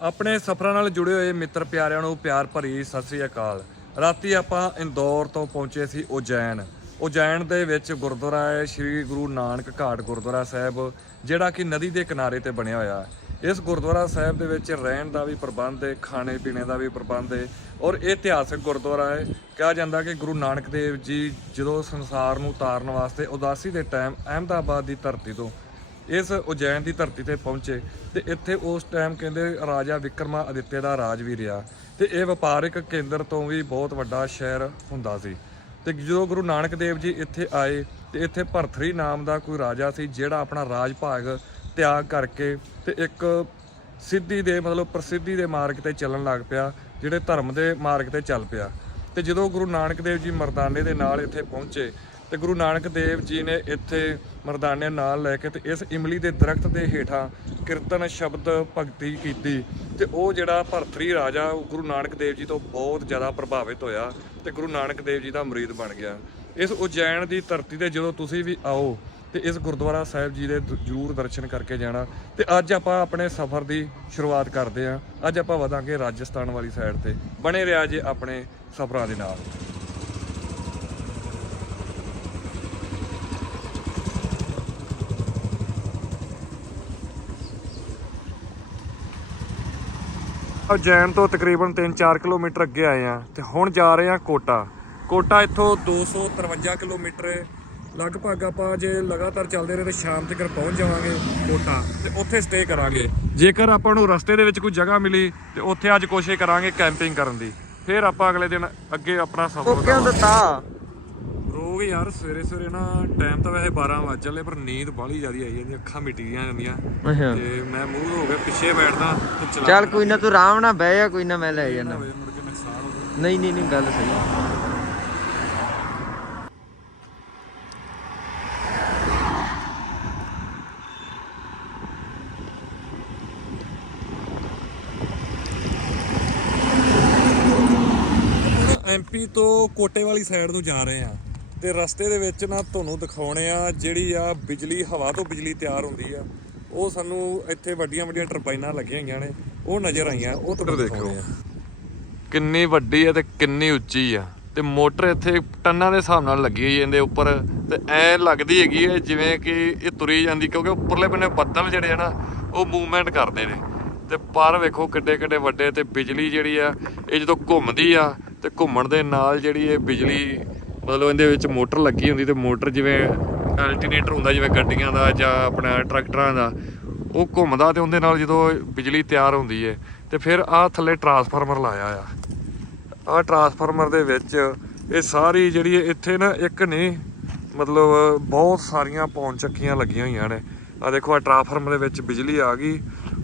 ਆਪਣੇ ਸਫ਼ਰਾਂ ਨਾਲ ਜੁੜੇ ਹੋਏ ਮਿੱਤਰ ਪਿਆਰਿਆਂ ਨੂੰ ਪਿਆਰ ਭਰੀ ਸਤਿ ਸ੍ਰੀ ਅਕਾਲ। ਰਾਤੀ ਆਪਾਂ ਇੰਦੌਰ ਤੋਂ ਪਹੁੰਚੇ ਸੀ ਉਜੈਨ। ਉਜੈਨ ਦੇ ਵਿੱਚ ਗੁਰਦੁਆਰਾ ਹੈ, ਸ੍ਰੀ ਗੁਰੂ ਨਾਨਕ ਘਾਟ ਗੁਰਦੁਆਰਾ ਸਾਹਿਬ, ਜਿਹੜਾ ਕਿ ਨਦੀ ਦੇ ਕਿਨਾਰੇ ਤੇ ਬਣਿਆ ਹੋਇਆ ਹੈ। ਇਸ ਗੁਰਦੁਆਰਾ ਸਾਹਿਬ ਦੇ ਵਿੱਚ ਰਹਿਣ ਦਾ ਵੀ ਪ੍ਰਬੰਧ ਹੈ, ਖਾਣੇ ਪੀਣੇ ਦਾ ਵੀ ਪ੍ਰਬੰਧ ਹੈ ਔਰ ਇਹ ਇਤਿਹਾਸਕ ਗੁਰਦੁਆਰਾ ਹੈ। ਕਿਹਾ ਜਾਂਦਾ ਕਿ ਗੁਰੂ ਨਾਨਕ ਦੇਵ ਜੀ ਜਦੋਂ ਸੰਸਾਰ ਨੂੰ ਤਾਰਨ ਵਾਸਤੇ ਉਦਾਸੀ ਦੇ ਟਾਈਮ ਅਹਿਮਦਾਬਾਦ ਦੀ ਧਰਤੀ ਤੋਂ ਇਸ ਉਜੈਨ ਦੀ ਧਰਤੀ ਤੇ ਪਹੁੰਚੇ ਤੇ ਇੱਥੇ ਉਸ ਟਾਈਮ ਕਹਿੰਦੇ ਰਾਜਾ ਵਿਕਰਮਾ ਅਦਿੱਤੇ ਦਾ ਰਾਜ ਵੀ ਰਿਹਾ ਤੇ ਇਹ ਵਪਾਰਿਕ ਕੇਂਦਰ ਤੋਂ ਵੀ ਬਹੁਤ ਵੱਡਾ ਸ਼ਹਿਰ ਹੁੰਦਾ ਸੀ। ਤੇ ਜਦੋਂ ਗੁਰੂ ਨਾਨਕ ਦੇਵ ਜੀ ਇੱਥੇ ਆਏ ਤੇ ਇੱਥੇ ਭਰਥਰੀ ਨਾਮ ਦਾ ਕੋਈ ਰਾਜਾ ਸੀ ਜਿਹੜਾ ਆਪਣਾ ਰਾਜ ਭਾਗ ਤਿਆਗ ਕਰਕੇ ਤੇ ਇੱਕ ਸਿੱਧੀ ਦੇ ਮਤਲਬ ਪ੍ਰਸਿੱਧੀ ਦੇ ਮਾਰਗ ਤੇ ਚੱਲਣ ਲੱਗ ਪਿਆ, ਜਿਹੜੇ ਧਰਮ ਦੇ ਮਾਰਗ ਤੇ ਚੱਲ ਪਿਆ। ਤੇ ਜਦੋਂ ਗੁਰੂ ਨਾਨਕ ਦੇਵ ਜੀ ਮਰਦਾਨੇ ਦੇ ਨਾਲ ਇੱਥੇ ਪਹੁੰਚੇ ਤੇ ਗੁਰੂ ਨਾਨਕ ਦੇਵ ਜੀ ਨੇ ਇੱਥੇ ਮਰਦਾਨੇ ਨਾਲ ਲੈ ਕੇ ਤੇ ਇਸ ਇਮਲੀ ਦੇ ਦਰਖਤ ਦੇ ਹੇਠਾਂ ਕੀਰਤਨ ਸ਼ਬਦ ਭਗਤੀ ਕੀਤੀ ਤੇ ਉਹ ਜਿਹੜਾ ਭਰਤਰੀ ਰਾਜਾ, ਉਹ ਗੁਰੂ ਨਾਨਕ ਦੇਵ ਜੀ ਤੋਂ ਬਹੁਤ ਜ਼ਿਆਦਾ ਪ੍ਰਭਾਵਿਤ ਹੋਇਆ ਤੇ ਗੁਰੂ ਨਾਨਕ ਦੇਵ ਜੀ ਦਾ ਮੁਰੀਦ ਬਣ ਗਿਆ। ਇਸ ਉਜੈਨ ਦੀ ਧਰਤੀ ਤੇ ਜਦੋਂ ਤੁਸੀਂ ਵੀ ਆਓ ਤੇ ਇਸ ਗੁਰਦੁਆਰਾ ਸਾਹਿਬ ਜੀ ਦੇ ਦ- ਜ਼ਰੂਰ ਦਰਸ਼ਨ ਕਰਕੇ ਜਾਣਾ ਤੇ ਅੱਜ ਆਪਾਂ ਆਪਣੇ ਸਫ਼ਰ ਦੀ ਸ਼ੁਰੂਆਤ ਕਰਦੇ ਹਾਂ। ਅੱਜ ਆਪਾਂ ਵਧਾਂਗੇ ਰਾਜਸਥਾਨ ਵਾਲੀ ਸਾਈਡ ਤੇ। ਬਣੇ ਰਿਹਾ ਜੇ ਆਪਣੇ ਸਫ਼ਰਾਂ ਦੇ ਨਾਲ। ਉਜੈਨ ਤੋਂ ਤਕਰੀਬਨ 3-4 ਕਿਲੋਮੀਟਰ ਅੱਗੇ ਆਏ ਆ ਤੇ ਹੁਣ ਜਾ ਰਹੇ ਆ ਕੋਟਾ। ਕੋਟਾ ਇੱਥੋਂ 253 ਕਿਲੋਮੀਟਰ ਲਗਭਗ ਆਪਾਂ ਜੇ ਲਗਾਤਾਰ ਚੱਲਦੇ ਰਹੇ ਤਾਂ ਸ਼ਾਮ ਤੱਕ ਪਹੁੰਚ ਜਾਵਾਂਗੇ ਕੋਟਾ ਤੇ ਉੱਥੇ ਸਟੇ ਕਰਾਂਗੇ। ਜੇਕਰ ਆਪਾਂ ਨੂੰ ਰਸਤੇ ਦੇ ਵਿੱਚ ਕੋਈ ਜਗ੍ਹਾ ਮਿਲੀ ਤੇ ਉੱਥੇ ਅੱਜ ਕੋਸ਼ਿਸ਼ ਕਰਾਂਗੇ ਕੈਂਪਿੰਗ ਕਰਨ ਦੀ। ਫਿਰ ਆਪਾਂ ਅਗਲੇ ਦਿਨ ਅੱਗੇ ਆਪਣਾ ਸਫ਼ਰ ਕਿਉਂ ਦਿੱਤਾ ਰੋਗ ਯਾਰ ਸਵੇਰੇ ਸਵੇਰੇ ਨਾ ਟਾਈਮ ਤਾਂ ਵੈਸੇ 12 ਵਜ ਚੱਲੇ ਪਰ ਨੀਂਦ ਬਾਹਲੀ ਜ਼ਿਆਦੀ ਆਈ ਜਾਂਦੀ ਅੱਖਾਂ ਮਿਟੀਆਂ ਜਾਂਦੀਆਂ। ਅੱਛਾ। ਤੇ ਮੈਂ ਮੂੰਹ ਹੋ ਗਿਆ ਪਿੱਛੇ ਬੈਠਦਾ ਤੇ ਚਲਾ ਚੱਲ ਕੋਈ ਨਾ ਤੂੰ ਆਰਾਮ ਨਾਲ ਬਹਿ ਜਾ ਕੋਈ ਨਾ ਮੈਂ ਲੈ ਜਾਣਾ ਹੋਵੇ ਮੁੜ ਕੇ ਨੁਕਸਾਨ ਹੋ ਜਾਵੇ ਨਹੀਂ ਨਹੀਂ ਨਹੀਂ ਗੱਲ ਸਹੀ। ਹੈ। ਐਮਪੀ ਤੋਂ ਕੋਟੇ ਵਾਲੀ ਸਾਈਡ ਨੂੰ ਜਾ ਰਹੇ ਆ ਤੇ ਰਸਤੇ ਦੇ ਵਿੱਚ ਨਾ ਤੁਹਾਨੂੰ ਦਿਖਾਉਣੇ ਆ ਜਿਹੜੀ ਆ ਬਿਜਲੀ ਹਵਾ ਤੋਂ ਬਿਜਲੀ ਤਿਆਰ ਹੁੰਦੀ ਆ। ਉਹ ਸਾਨੂੰ ਇੱਥੇ ਵੱਡੀਆਂ ਵੱਡੀਆਂ ਟਰਬਾਈਨਾਂ ਲੱਗੀਆਂ ਹੋਈਆਂ ਨੇ ਉਹ ਨਜ਼ਰ ਆਈਆਂ ਉਹ ਤੁਹਾਨੂੰ ਦੇਖੋ। ਕਿੰਨੀ ਵੱਡੀ ਆ ਤੇ ਕਿੰਨੀ ਉੱਚੀ ਆ। ਤੇ ਮੋਟਰ ਇੱਥੇ ਟੰਨਾਂ ਦੇ ਹਿਸਾਬ ਨਾਲ ਲੱਗੀ ਹੋਈ ਇਹਦੇ ਉੱਪਰ ਤੇ ਐ ਲੱਗਦੀ ਹੈਗੀ ਹੈ ਜਿਵੇਂ ਕਿ ਇਹ ਤੁਰੀ ਜਾਂਦੀ ਕਿਉਂਕਿ ਉੱਪਰਲੇ ਬੰਨੇ ਬੱਦਲ ਜਿਹੜੇ ਆ ਨਾ ਉਹ ਮੂਵਮੈਂਟ ਕਰਦੇ ਨੇ। ਤੇ ਪਰ ਵੇਖੋ ਕਿੱਡੇ ਕਿੱਡੇ ਵੱਡੇ ਤੇ ਬਿਜਲੀ ਜਿਹੜੀ ਆ ਇਹ ਜਦੋਂ ਘੁੰਮਦੀ ਆ ਤੇ ਘੁੰਮਣ ਦੇ ਨਾਲ ਜਿਹੜੀ ਇਹ ਬਿਜਲੀ ਮਤਲਬ ਇਹਦੇ ਵਿੱਚ ਮੋਟਰ ਲੱਗੀ ਹੁੰਦੀ ਤੇ ਮੋਟਰ ਜਿਵੇਂ ਅਲਟਰਨੇਟਰ ਹੁੰਦਾ, ਜਿਵੇਂ ਗੱਡੀਆਂ ਦਾ ਜਾਂ ਆਪਣਾ ਟਰੈਕਟਰਾਂ ਦਾ, ਉਹ ਘੁੰਮਦਾ ਤੇ ਉਹਦੇ ਨਾਲ ਜਦੋਂ ਬਿਜਲੀ ਤਿਆਰ ਹੁੰਦੀ ਹੈ ਤੇ ਫਿਰ ਆਹ ਥੱਲੇ ਟਰਾਂਸਫਾਰਮਰ ਲਾਇਆ ਆ। ਆਹ ਟਰਾਂਸਫਾਰਮਰ ਦੇ ਵਿੱਚ ਇਹ ਸਾਰੀ ਜਿਹੜੀ ਇੱਥੇ ਨਾ ਇੱਕ ਨਹੀਂ ਮਤਲਬ ਬਹੁਤ ਸਾਰੀਆਂ ਪੌਣ ਚੱਕੀਆਂ ਲੱਗੀਆਂ ਹੋਈਆਂ ਨੇ। ਆ ਦੇਖੋ ਆ ਟਰਾਂਸਫਾਰਮਰ ਦੇ ਵਿੱਚ ਬਿਜਲੀ ਆ ਗਈ।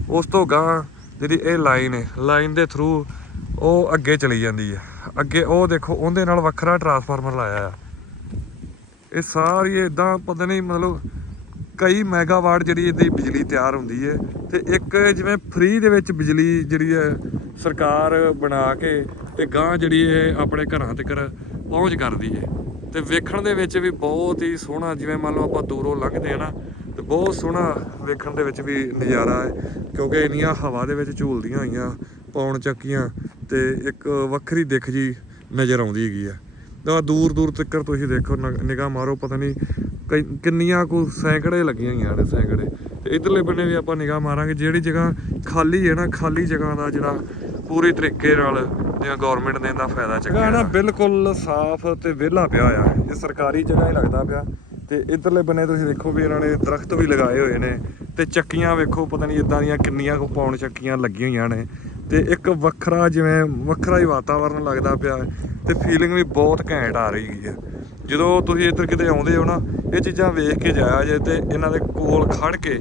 ਉਸ ਤੋਂ ਗਾਂ ਜਿਹੜੀ ਇਹ ਲਾਈਨ ਹੈ ਲਾਈਨ ਦੇ ਥਰੂ ਉਹ ਅੱਗੇ ਚਲੀ ਜਾਂਦੀ ਹੈ ਅੱਗੇ ਉਹ ਦੇਖੋ, ਉਹਦੇ ਨਾਲ ਵੱਖਰਾ ਟਰਾਂਸਫਾਰਮਰ ਲਾਇਆ ਆ। ਇਹ ਸਾਰੀ ਇਦਾਂ ਪਤਾ ਨਹੀਂ, ਮਤਲਬ ਕਈ ਮੈਗਾਵਾਟ ਜਿਹੜੀ ਇਹਦੀ ਬਿਜਲੀ ਤਿਆਰ ਹੁੰਦੀ ਹੈ ਤੇ ਇੱਕ ਜਿਵੇਂ ਫ੍ਰੀ ਦੇ ਵਿੱਚ ਬਿਜਲੀ ਜਿਹੜੀ ਹੈ ਸਰਕਾਰ ਬਣਾ ਕੇ ਤੇ ਗਾਂ ਜਿਹੜੀ ਇਹ ਆਪਣੇ ਘਰਾਂ ਤੱਕ ਪਹੁੰਚ ਕਰਦੀ ਹੈ ਤੇ ਵੇਖਣ ਦੇ ਵਿੱਚ ਵੀ ਬਹੁਤ ਹੀ ਸੋਹਣਾ, ਜਿਵੇਂ ਮੰਨ ਲਓ ਆਪਾਂ ਦੂਰੋਂ ਲੰਘਦੇ ਆ ਨਾ, ਤੇ ਬਹੁਤ ਸੋਹਣਾ ਵੇਖਣ ਦੇ ਵਿੱਚ ਵੀ ਨਜ਼ਾਰਾ ਹੈ ਕਿਉਂਕਿ ਇੰਨੀਆਂ ਹਵਾ ਦੇ ਵਿੱਚ ਝੂਲਦੀਆਂ ਹੋਈਆਂ ਪੌਣ ਚੱਕੀਆਂ ਤੇ ਇੱਕ ਵੱਖਰੀ ਦਿੱਖ ਜੀ ਨਜ਼ਰ ਆਉਂਦੀ ਹੈਗੀ ਆ। ਤਾਂ ਦੂਰ ਦੂਰ ਤੱਕ ਤੁਸੀਂ ਦੇਖੋ ਨਿਗਾਹ ਮਾਰੋ ਪਤਾ ਨਹੀਂ ਕਿੰਨੀਆਂ ਕੁ ਸੈਂਕੜੇ ਲੱਗੀਆਂ ਹੋਈਆਂ ਨੇ ਸੈਂਕੜੇ। ਤੇ ਇਧਰਲੇ ਬੰਨੇ ਵੀ ਆਪਾਂ ਨਿਗਾਹ ਮਾਰਾਂਗੇ ਜਿਹੜੀ ਜਗ੍ਹਾ ਖਾਲੀ ਹੈ ਨਾ ਖਾਲੀ ਜਗ੍ਹਾ ਦਾ ਜਿਹੜਾ ਪੂਰੀ ਤਰੀਕੇ ਨਾਲ ਜਿਵੇਂ ਗਵਰਨਮੈਂਟ ਨੇ ਇਹਦਾ ਫਾਇਦਾ ਚੱਕਿਆ ਨਾ ਬਿਲਕੁਲ ਸਾਫ਼ ਤੇ ਵਿਹਲਾ ਪਿਆ ਆ ਇਹ ਸਰਕਾਰੀ ਜਗ੍ਹਾ ਹੀ ਲੱਗਦਾ ਪਿਆ। ਤੇ ਇਧਰਲੇ ਬੰਨੇ ਤੁਸੀਂ ਦੇਖੋ ਵੀ ਇਹਨਾਂ ਨੇ ਦਰਖਤ ਵੀ ਲਗਾਏ ਹੋਏ ਨੇ ਤੇ ਚੱਕੀਆਂ ਵੇਖੋ ਪਤਾ ਨਹੀਂ ਇਦਾਂ ਦੀਆਂ ਕਿੰਨੀਆਂ ਕੁ ਪੌਣ ਚੱਕੀਆਂ ਲੱਗੀਆਂ ਹੋਈਆਂ ਨੇ। ਤੇ ਇੱਕ ਵੱਖਰਾ ਜਿਵੇਂ ਵੱਖਰਾ ਹੀ ਵਾਤਾਵਰਨ ਲੱਗਦਾ ਪਿਆ ਹੈ ਤੇ ਫੀਲਿੰਗ ਵੀ ਬਹੁਤ ਘੈਂਟ ਆ ਰਹੀ ਹੈਗੀ ਹੈ। ਜਦੋਂ ਤੁਸੀਂ ਇੱਧਰ ਕਿਤੇ ਆਉਂਦੇ ਹੋ ਨਾ, ਇਹ ਚੀਜ਼ਾਂ ਵੇਖ ਕੇ ਜਾਇਆ ਜੇ ਤੇ ਇਹਨਾਂ ਦੇ ਕੋਲ ਖੜ ਕੇ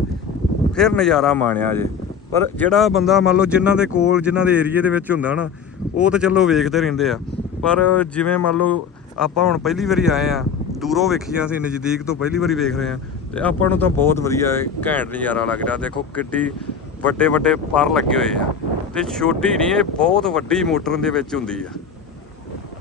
ਫਿਰ ਨਜ਼ਾਰਾ ਮਾਣਿਆ ਜੇ। ਪਰ ਜਿਹੜਾ ਬੰਦਾ ਮੰਨ ਲਓ ਜਿਨ੍ਹਾਂ ਦੇ ਕੋਲ, ਜਿਨ੍ਹਾਂ ਦੇ ਏਰੀਏ ਦੇ ਵਿੱਚ ਹੁੰਦਾ ਨਾ, ਉਹ ਤਾਂ ਚਲੋ ਵੇਖਦੇ ਰਹਿੰਦੇ ਆ। ਪਰ ਜਿਵੇਂ ਮੰਨ ਲਓ ਆਪਾਂ ਹੁਣ ਪਹਿਲੀ ਵਾਰੀ ਆਏ ਆ, ਦੂਰੋਂ ਵੇਖੀਆਂ ਸੀ ਨਜ਼ਦੀਕ ਤੋਂ ਪਹਿਲੀ ਵਾਰੀ ਵੇਖ ਰਹੇ ਆ, ਤੇ ਆਪਾਂ ਨੂੰ ਤਾਂ ਬਹੁਤ ਵਧੀਆ ਘੈਂਟ ਨਜ਼ਾਰਾ ਲੱਗ ਰਿਹਾ। ਦੇਖੋ ਕਿੱਡੀ ਵੱਡੇ ਵੱਡੇ ਪਰ ਲੱਗੇ ਹੋਏ ਆ। ਤੇ ਛੋਟੀ ਨਹੀਂ, ਇਹ ਬਹੁਤ ਵੱਡੀ ਮੋਟਰ ਦੇ ਵਿੱਚ ਹੁੰਦੀ ਆ।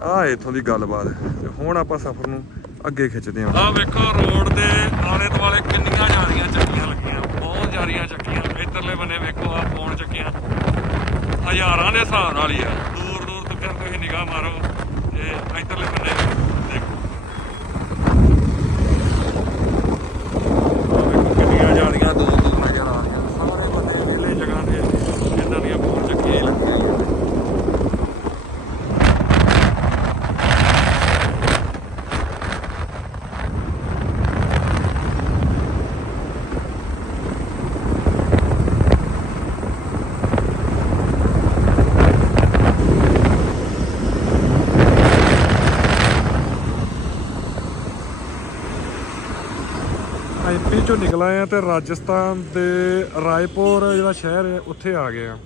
ਆਹ ਇਥੋਂ ਦੀ ਗੱਲਬਾਤ ਤੇ ਹੁਣ ਆਪਾਂ ਸਫ਼ਰ ਨੂੰ ਅੱਗੇ ਖਿੱਚਦੇ ਹਾਂ। ਆਹ ਵੇਖੋ, ਰੋਡ ਦੇ ਆਲੇ ਦੁਆਲੇ ਕਿੰਨੀਆਂ ਜਾਰੀਆਂ ਚੱਕੀਆਂ ਲੱਗੀਆਂ। ਬਹੁਤ ਜਾਰੀਆਂ ਚੱਕੀਆਂ। ਇਧਰਲੇ ਬੰਨੇ ਵੇਖੋ, ਆਹ ਫੋਨ ਚੱਕੀਆਂ। ਹਜ਼ਾਰਾਂ ਦੇ ਹਿਸਾਬ ਨਾਲ ਹੀ ਆ। ਦੂਰ ਦੂਰ ਤੱਕ ਤੁਸੀਂ ਨਿਗਾਹ ਮਾਰੋ। ਤੇ ਇੱਧਰਲੇ ਬੰਨੇ ਦੇਖੋ ਆਹ ਵੇਖੋ ਕਿੰਨੀਆਂ ਜਾਲੀਆਂ ਦੂਰ ਦੂਰ ਨਜ਼ਰ ਆ ਰਹੀਆਂ ਸਾਰੇ ਬੰਨੇ ਵਿਹਲੇ ਜਗ੍ਹਾ ਤੇ ਇਦਾਂ ਦੀਆਂ ਬੋਰ ਚੱਕੀਆਂ ਹੀ ਲੱਗੀਆਂ ਹੋਈਆਂ ਨੇ ਐਮਪੀ ਚੋਂ ਨਿਕਲ ਆਏ ਆ ਤੇ ਰਾਜਸਥਾਨ ਦੇ ਰਾਏਪੁਰ, ਜਿਹੜਾ ਸ਼ਹਿਰ ਹੈ, ਉੱਥੇ ਆ ਗਏ ਆ।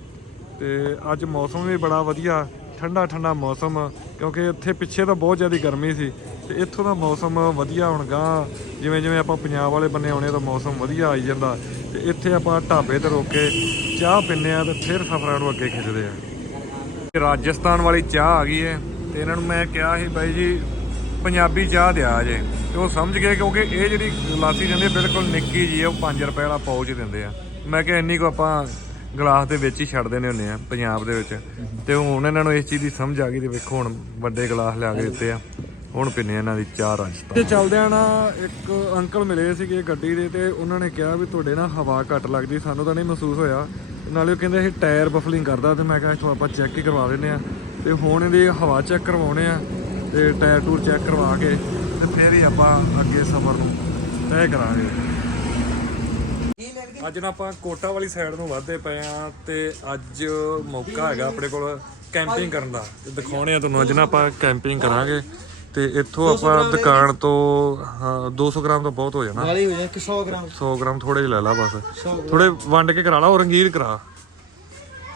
ਤੇ ਅੱਜ ਮੌਸਮ ਵੀ ਬੜਾ ਵਧੀਆ ਠੰਡਾ ਠੰਡਾ ਮੌਸਮ, ਕਿਉਂਕਿ ਇੱਥੇ ਪਿੱਛੇ ਤਾਂ ਬਹੁਤ ਜ਼ਿਆਦਾ ਗਰਮੀ ਸੀ। ਤੇ ਇੱਥੋਂ ਦਾ ਮੌਸਮ ਵਧੀਆ ਹੁਣ ਗਾ ਜਿਵੇਂ ਜਿਵੇਂ ਆਪਾਂ ਪੰਜਾਬ ਵਾਲੇ ਬੰਨੇ ਆਉਣੇ ਤਾਂ ਮੌਸਮ ਵਧੀਆ ਆਈ ਜਾਂਦਾ। ਤੇ ਇੱਥੇ ਆਪਾਂ ਢਾਬੇ ਤੇ ਰੋਕ ਕੇ ਚਾਹ ਪੀਂਦੇ ਆ ਤੇ ਫਿਰ ਸਫ਼ਰਾਂ ਨੂੰ ਅੱਗੇ ਖਿੱਚਦੇ ਆ। ਤੇ ਰਾਜਸਥਾਨ ਵਾਲੀ ਚਾਹ ਆ ਗਈ ਹੈ। ਤੇ ਇਹਨਾਂ ਨੂੰ ਮੈਂ ਕਿਹਾ ਸੀ, ਬਾਈ ਜੀ ਪੰਜਾਬੀ ਚਾਹ ਦਿਆ ਜੇ। ਤੇ ਉਹ ਸਮਝ ਗਏ ਕਿਉਂਕਿ ਇਹ ਜਿਹੜੀ ਗਲਾਸੀ ਜਾਂਦੀ ਬਿਲਕੁਲ ਨਿੱਕੀ ਜੀ ਹੈ ਉਹ 5 ਰੁਪਏ ਵਾਲਾ ਪਾਉਚ ਦਿੰਦੇ ਆ। ਮੈਂ ਕਿਹਾ ਇੰਨੀ ਕੋ ਆਪਾਂ ਗਲਾਸ ਦੇ ਵਿੱਚ ਹੀ ਛੱਡ ਦੇਣੇ ਹੁੰਦੇ ਆ, ਪੰਜਾਬ ਦੇ ਵਿੱਚ। ਤੇ ਹੁਣ ਇਹਨਾਂ ਨੂੰ ਇਸ ਚੀਜ਼ ਦੀ ਸਮਝ ਆ ਗਈ ਤੇ ਵੇਖੋ ਹੁਣ ਵੱਡੇ ਗਲਾਸ ਲਿਆ ਕੇ ਦਿੱਤੇ ਆ। ਹੁਣ ਪੀਨੇ ਇਹਨਾਂ ਦੀ ਚਾਹ ਰਾਜਸਥਾਨ ਤੇ। ਚਲਦਿਆਂ ਨਾ ਇੱਕ ਅੰਕਲ ਮਿਲੇ ਸੀਗੇ ਗੱਡੀ ਦੇ ਤੇ ਉਹਨਾਂ ਨੇ ਕਿਹਾ ਵੀ ਤੁਹਾਡੇ ਨਾ ਹਵਾ ਘੱਟ ਲੱਗਦੀ, ਸਾਨੂੰ ਤਾਂ ਨਹੀਂ ਮਹਿਸੂਸ ਹੋਇਆ। ਨਾਲੇ ਉਹ ਕਹਿੰਦੇ ਇਹ ਟਾਇਰ ਬਫਲਿੰਗ ਕਰਦਾ ਤੇ ਮੈਂ ਕਿਹਾ ਇੱਥੋਂ ਆਪਾਂ ਚੈੱਕ ਹੀ ਕਰਵਾ ਲੈਂਦੇ ਆ। ਤੇ ਹੁਣ ਇਹਦੀ ਹਵਾ ਚੈੱਕ ਕਰਵਾਉਣੇ ਆ। ਤੇ ਟਾਇਰ ਟੂਰ ਚੈੱਕ ਕਰਵਾ ਕੇ ਤੇ ਫਿਰ ਹੀ ਆਪਾਂ ਅੱਗੇ ਸਫ਼ਰ ਨੂੰ ਤੈਅ ਕਰਾਂਗੇ। ਅੱਜ ਨਾ ਆਪਾਂ ਕੋਟਾ ਵਾਲੀ ਸਾਈਡ ਨੂੰ ਵਧਦੇ ਪਏ ਆ ਤੇ ਅੱਜ ਮੌਕਾ ਹੈਗਾ ਆਪਣੇ ਕੋਲ ਕੈਂਪਿੰਗ ਕਰਨ ਦਾ। ਤੇ ਦਿਖਾਉਣੇ ਆ ਤੁਹਾਨੂੰ ਅੱਜ ਨਾ ਆਪਾਂ ਕੈਂਪਿੰਗ ਕਰਾਂਗੇ ਤੇ ਇੱਥੋਂ ਆਪਾਂ ਦੁਕਾਨ ਤੋਂ ਹਾਂ 200 ਗ੍ਰਾਮ ਤਾਂ ਬਹੁਤ ਹੋ ਜਾਣਾ। ਵਾਲੀ ਹੋ ਜਾਏ ਕਿ 100 ਗ੍ਰਾਮ। 100 ਗ੍ਰਾਮ ਥੋੜੇ ਜਿਹਾ ਲੈ ਲਾ ਬਸ। ਥੋੜੇ ਵੰਡ ਕੇ ਕਰਾ ਲਾ ਉਹ ਰੰਗੀਨ ਕਰਾ।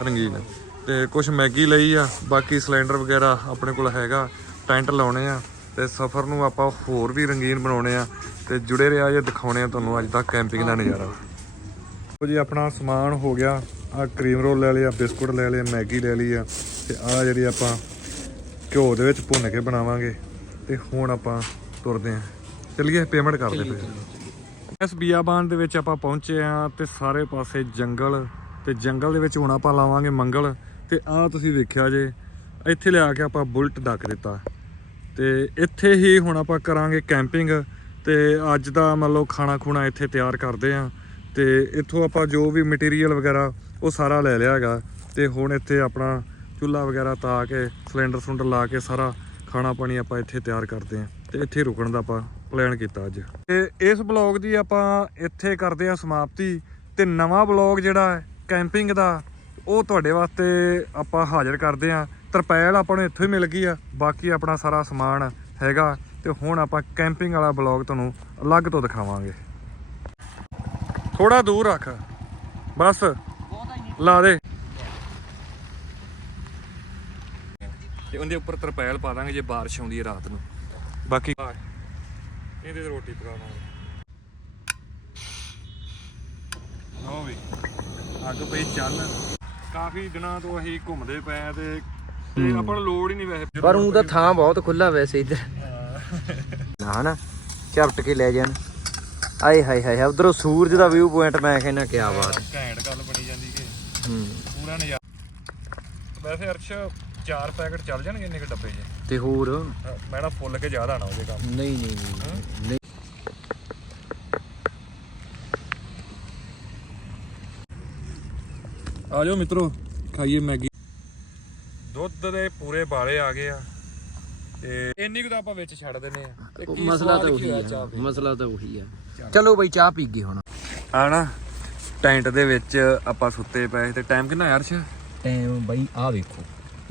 ਰੰਗੀਨ। ਤੇ ਕੁਝ ਮੈਗੀ ਲਈ ਆ ਬਾਕੀ ਸਿਲੰਡਰ ਵਗੈਰਾ ਆਪਣੇ ਕੋਲ ਹੈਗਾ। ਪੈਂਟ ਲਾਉਣੇ ਆ ਤੇ ਸਫ਼ਰ ਨੂੰ ਆਪਾਂ ਹੋਰ ਵੀ ਰੰਗੀਨ ਬਣਾਉਣੇ ਆ ਤੇ ਜੁੜੇ ਰਿਹਾ ਜੇ ਦਿਖਾਉਣੇ ਆ ਤੁਹਾਨੂੰ ਅੱਜ ਦਾ ਕੈਂਪਿੰਗ ਦਾ ਨਜ਼ਾਰਾ। ਉਹ ਜੀ, ਆਪਣਾ ਸਮਾਨ ਹੋ ਗਿਆ। ਆ ਕਰੀਮ ਰੋਲ ਲੈ ਲਿਆ, ਬਿਸਕੁਟ ਲੈ ਲਿਆ ਮੈਗੀ ਲੈ ਲਈ ਆ ਤੇ ਆ ਜਿਹੜੀ ਆਪਾਂ ਘਿਓ ਦੇ ਵਿੱਚ ਭੁੰਨ ਕੇ ਬਣਾਵਾਂਗੇ ਤੇ ਹੁਣ ਆਪਾਂ ਤੁਰਦੇ ਆਂ। ਚਲਿਏ ਪੇਮੈਂਟ ਕਰਦੇ ਪਏ ਇਸ ਬੀਆਬਾਨ ਦੇ ਵਿੱਚ ਆਪਾਂ ਪਹੁੰਚੇ ਆ ਤੇ ਸਾਰੇ ਪਾਸੇ ਜੰਗਲ ਤੇ ਜੰਗਲ ਦੇ ਵਿੱਚ ਹੁਣ ਆਪਾਂ ਲਾਵਾਂਗੇ ਮੰਗਲ ਤੇ ਆ ਤੁਸੀਂ ਵੇਖਿਆ ਜੇ ਇੱਥੇ ਲਿਆ ਕੇ ਆਪਾਂ ਬੁਲਟ ਡੱਕ ਦਿੱਤਾ। ਤੇ ਇੱਥੇ ਹੀ ਹੁਣ ਆਪਾਂ ਕਰਾਂਗੇ ਕੈਂਪਿੰਗ ਤੇ ਅੱਜ ਦਾ ਮਤਲਬ ਖਾਣਾ ਖੂਣਾ ਇੱਥੇ ਤਿਆਰ ਕਰਦੇ ਆ। ਤੇ ਇੱਥੋਂ ਆਪਾਂ ਜੋ ਵੀ ਮਟੀਰੀਅਲ ਵਗੈਰਾ ਉਹ ਸਾਰਾ ਲੈ ਲਿਆ ਹੈਗਾ। ਤੇ ਹੁਣ ਇੱਥੇ ਆਪਣਾ ਚੁੱਲ੍ਹਾ ਵਗੈਰਾ ਤਾ ਕੇ ਸਿਲੰਡਰ ਸੁਲੰਡਰ ਲਾ ਕੇ ਸਾਰਾ ਖਾਣਾ ਪਾਣੀ ਆਪਾਂ ਇੱਥੇ ਤਿਆਰ ਕਰਦੇ ਆ। ਤੇ ਇੱਥੇ ਰੁਕਣ ਦਾ ਆਪਾਂ ਪਲਾਨ ਕੀਤਾ ਅੱਜ। ਤੇ ਇਸ ਬਲੌਗ ਦੀ ਆਪਾਂ ਇੱਥੇ ਕਰਦੇ ਆ ਸਮਾਪਤੀ। ਤੇ ਨਵਾਂ ਬਲੌਗ ਜਿਹੜਾ ਹੈ, ਕੈਂਪਿੰਗ ਦਾ, ਉਹ ਤੁਹਾਡੇ ਵਾਸਤੇ ਆਪਾਂ ਹਾਜ਼ਰ ਕਰਦੇ ਆ। ਤਰਪੈਲ ਆਪਾਂ ਨੂੰ ਇੱਥੋਂ ਹੀ ਮਿਲ ਗਈ ਆ। ਬਾਕੀ ਆਪਣਾ ਸਾਰਾ ਸਮਾਨ ਹੈਗਾ ਤੇ ਹੁਣ ਆਪਾਂ ਕੈਂਪਿੰਗ ਵਾਲਾ ਬਲੌਗ ਤੁਹਾਨੂੰ ਅਲੱਗ ਤੋਂ ਦਿਖਾਵਾਂਗੇ। ਥੋੜਾ ਦੂਰ ਰੱਖ। ਬਸ, ਲਾ ਦੇ। ਤੇ ਉਹਦੇ ਉੱਪਰ ਤਰਪੈਲ ਪਾ ਦਾਂਗੇ ਜੇ ਬਾਰਿਸ਼ ਆਉਂਦੀ ਹੈ ਰਾਤ ਨੂੰ। ਬਾਕੀ ਇਹਦੇ ਤੇ ਰੋਟੀ ਪਕਾਵਾਂਗੇ। ਲਓ ਵੀ, ਅੱਗ ਪਈ ਚੱਲ। ਕਾਫੀ ਦਿਨਾਂ ਤੋਂ ਅਸੀਂ ਘੁੰਮਦੇ ਪਏ ਤੇ ਤੇ ਆਪਾਂ ਨੂੰ ਲੋੜ ਹੀ ਨਹੀਂ ਵੈਸੇ। ਪਰ ਉਹ ਤਾਂ ਥਾਂ ਬਹੁਤ ਖੁੱਲਾ ਵੈਸੇ ਇੱਧਰ। ਨਾ ਨਾ ਝਪਟ ਕੇ ਲੈ ਜਾਣ। ਆਏ ਹਾਏ ਹਾਏ ਉਧਰੋਂ ਸੂਰਜ ਦਾ ਵਿਊ ਪੁਆਇੰਟ ਮੈਂ ਕਹਿੰਦਾ ਕੀ ਬਾਤ। ਘੈਂਟ ਗੱਲ ਬਣੀ ਜਾਂਦੀ ਕਿ ਹੂੰ। ਪੂਰਾ ਨਜ਼ਾਰਾ। ਵੈਸੇ ਅਰਸ਼ ਚਾਰ ਪੈਕਟ ਚੱਲ ਜਾਣਗੇ ਇੰਨੇ ਕੁ ਡੱਬੇ 'ਚ ਤੇ ਹੋਰ? ਫੁੱਲ ਕੇ ਜ਼ਿਆਦਾ ਨਾ ਉਹਦੇ ਕੰਮ। ਨਹੀਂ ਨਹੀਂ ਨਹੀਂ ਨਹੀਂ। ਆ ਜਾਓ ਮਿੱਤਰੋ ਖਾਈਏ ਮੈਗੀ। ਦੁੱਧ ਦੇ ਪੂਰੇ ਬਾਲੇ ਆ ਗਏ ਆ। ਤੇ ਇੰਨੀ ਕੁ ਤਾਂ ਆਪਾਂ ਵਿੱਚ ਛੱਡ ਦਿੰਨੇ ਆ। ਤੇ ਕੀ ਮਸਲਾ ਸਵਾਦ ਤਾਂ ਕੀ ਉਹੀ ਹੋਇਆ ਆ ਪੀ ਮਸਲਾ ਤਾਂ ਉਹੀ ਆ। ਚਲੋ। ਬਈ ਚਾਹ ਪੀ ਗਏ ਹੁਣ। ਆ ਨਾ ਟੈਂਟ ਦੇ ਵਿੱਚ ਆਪਾਂ ਸੁੱਤੇ ਪਏ ਤੇ ਟਾਈਮ ਕਿੰਨਾ ਯਾਰ ਛ ਟਾਈਮ ਬਈ ਆ ਵੇਖੋ।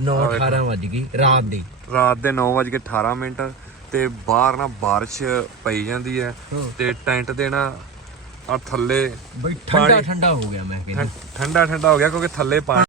9:18 ਵੱਜ ਗਈ ਰਾਤ ਦੇ। ਰਾਤ ਦੇ 9:18 ਮਿੰਟ ਤੇ ਬਾਹਰ ਨਾ ਬਾਰਿਸ਼ ਪਈ ਜਾਂਦੀ ਹੈ ਤੇ ਟੈਂਟ ਦੇ ਨਾ ਆ ਥੱਲੇ ਬਈ ਠੰਡਾ ਠੰਡਾ ਹੋ ਗਿਆ ਮੈਂ ਕਹਿੰਦਾ। ਠੰਡਾ ਠੰਡਾ ਹੋ ਗਿਆ ਕਿਉਂਕਿ ਥੱਲੇ ਪਾਣੀ